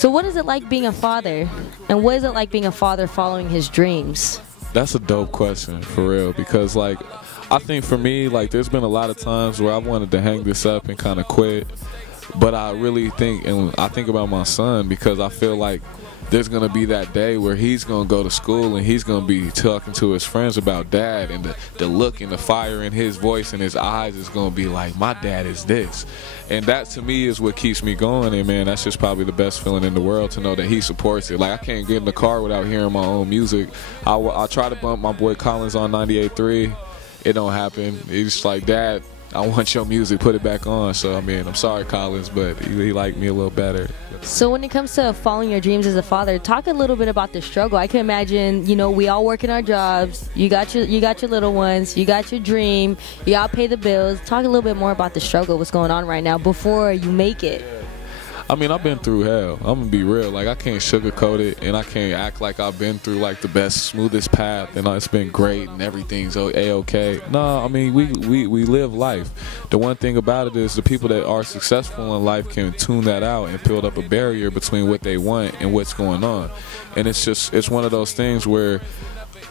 So what is it like being a father? And what is it like being a father following his dreams? That's a dope question, for real, because like I think for me, like there's been a lot of times where I wanted to hang this up and kind of quit, but I really think, and I think about my son, because I feel like there's gonna be that day where he's gonna go to school and he's gonna be talking to his friends about dad, and the look and the fire in his voice and his eyes is gonna be like, my dad is this. And that to me is what keeps me going, and man, that's just probably the best feeling in the world, to know that he supports it. Like, I can't get in the car without hearing my own music. I try to bump my boy Collins on 98.3. It don't happen. He's just like, Dad, I want your music, put it back on. So I mean, I'm sorry, Collins, but he liked me a little better. So when it comes to following your dreams as a father, talk a little bit about the struggle. I can imagine, you know, we all work in our jobs. You got your little ones. You got your dream. You got to pay the bills. Talk a little bit more about the struggle, what's going on right now before you make it. I mean, I've been through hell. I'm gonna be real. Like, I can't sugarcoat it, and I can't act like I've been through like the best, smoothest path, and it's been great and everything's a-okay. No, I mean, we live life. The one thing about it is the people that are successful in life can tune that out and build up a barrier between what they want and what's going on. And it's one of those things where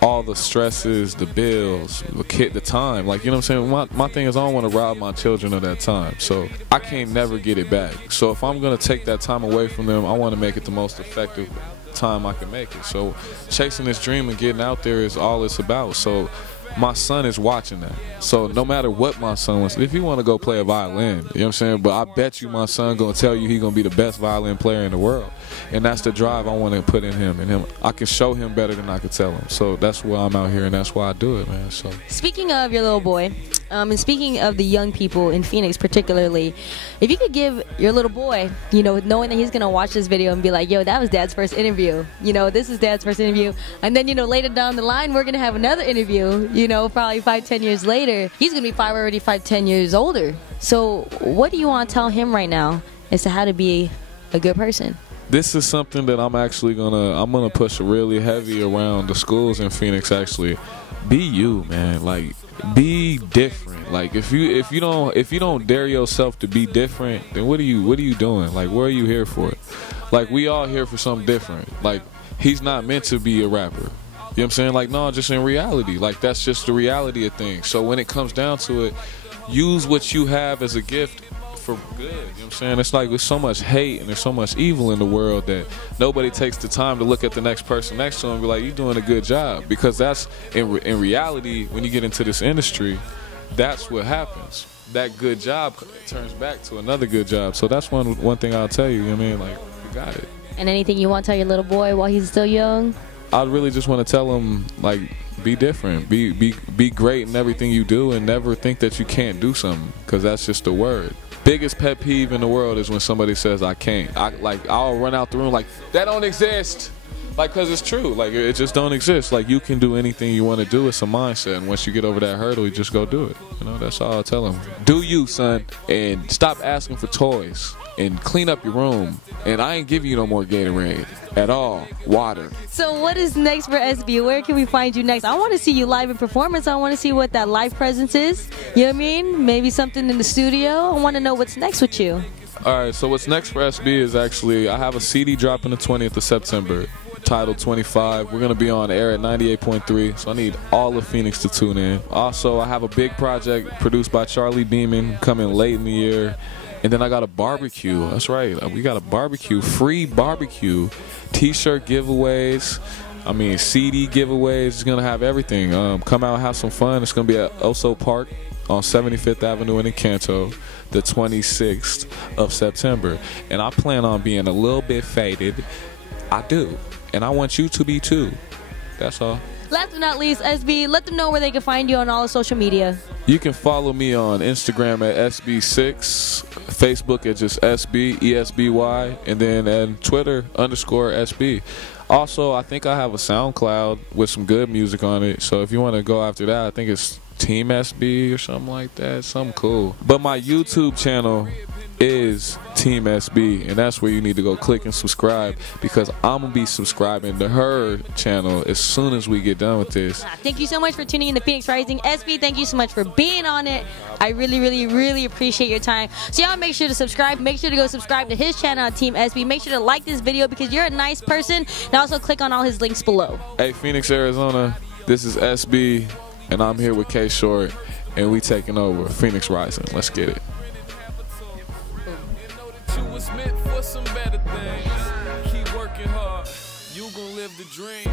all the stresses, the bills, the time, like, you know what I'm saying? My thing is, I don't want to rob my children of that time. So I can't never get it back. So if I'm going to take that time away from them, I want to make it the most effective time I can make it. So chasing this dream and getting out there is all it's about. So my son is watching that. So no matter what my son wants, if he want to go play a violin, you know what I'm saying? But I bet you my son going to tell you he's going to be the best violin player in the world. And that's the drive I want to put in him. And I can show him better than I could tell him. So that's why I'm out here, and that's why I do it, man. So speaking of your little boy, and speaking of the young people in Phoenix particularly, if you could give your little boy, you know, knowing that he's going to watch this video and be like, yo, that was Dad's first interview. You know, this is Dad's first interview. And then, you know, later down the line, we're going to have another interview, you know, probably 5-10 years later. He's going to be already 5-10 years older. So what do you want to tell him right now as to how to be a good person? This is something that I'm actually gonna push really heavy around the schools in Phoenix. Actually, be you, man. Like, be different. Like, if you don't dare yourself to be different, then what are you doing? Like, what are you here for? Like, we all here for something different. Like, he's not meant to be a rapper. You know what I'm saying? Like, no, just in reality. Like, that's just the reality of things. So when it comes down to it, use what you have as a gift for good. You know what I'm saying? It's like there's so much hate and there's so much evil in the world that nobody takes the time to look at the next person next to him and be like, you're doing a good job. Because that's, in reality, when you get into this industry, that's what happens. That good job turns back to another good job. So that's one thing I'll tell you, you know what I mean? Like, you got it. And anything you want to tell your little boy while he's still young? I really just want to tell him, like, be different, be great in everything you do, and never think that you can't do something, because that's just a word. Biggest pet peeve in the world is when somebody says I can't. I'll run out the room like, that don't exist. Like, because it's true. Like, it just don't exist. Like, you can do anything you want to do. It's a mindset, and once you get over that hurdle, you just go do it. You know, that's all I'll tell him. Do you, son, and stop asking for toys, and clean up your room. And I ain't giving you no more Gatorade at all. Water. So what is next for SB? Where can we find you next? I want to see you live in performance. I want to see what that live presence is. You know what I mean? Maybe something in the studio. I want to know what's next with you. All right, so what's next for SB is actually, I have a CD dropping the 20th of September, titled 25. We're going to be on air at 98.3, so I need all of Phoenix to tune in. Also, I have a big project produced by Charlie Beeman coming late in the year. And then I got a barbecue. That's right. We got a barbecue, free barbecue, T-shirt giveaways. I mean, CD giveaways. It's going to have everything. Come out and have some fun. It's going to be at Oso Park on 75th Avenue in Encanto, the 26th of September. And I plan on being a little bit faded. I do. And I want you to be too. That's all. Last but not least, SB, let them know where they can find you on all the social media. You can follow me on Instagram at SB6, Facebook at just SB, ESBY, and then at Twitter _SB. Also, I think I have a SoundCloud with some good music on it. So if you want to go after that, I think it's Team SB or something like that. Something cool. But my YouTube channel is Team SB, and that's where you need to go click and subscribe, because I'm gonna be subscribing to her channel as soon as we get done with this. Thank you so much for tuning in to Phoenix Rising. SB, thank you so much for being on it. I really, really, really appreciate your time. So y'all make sure to subscribe. Make sure to go subscribe to his channel on Team SB. Make sure to like this video because you're a nice person, and also click on all his links below. Hey, Phoenix, Arizona, this is SB, and I'm here with K.Short, and we taking over Phoenix Rising. Let's get it. Was meant for some better things. Keep working hard, you gon' live the dream.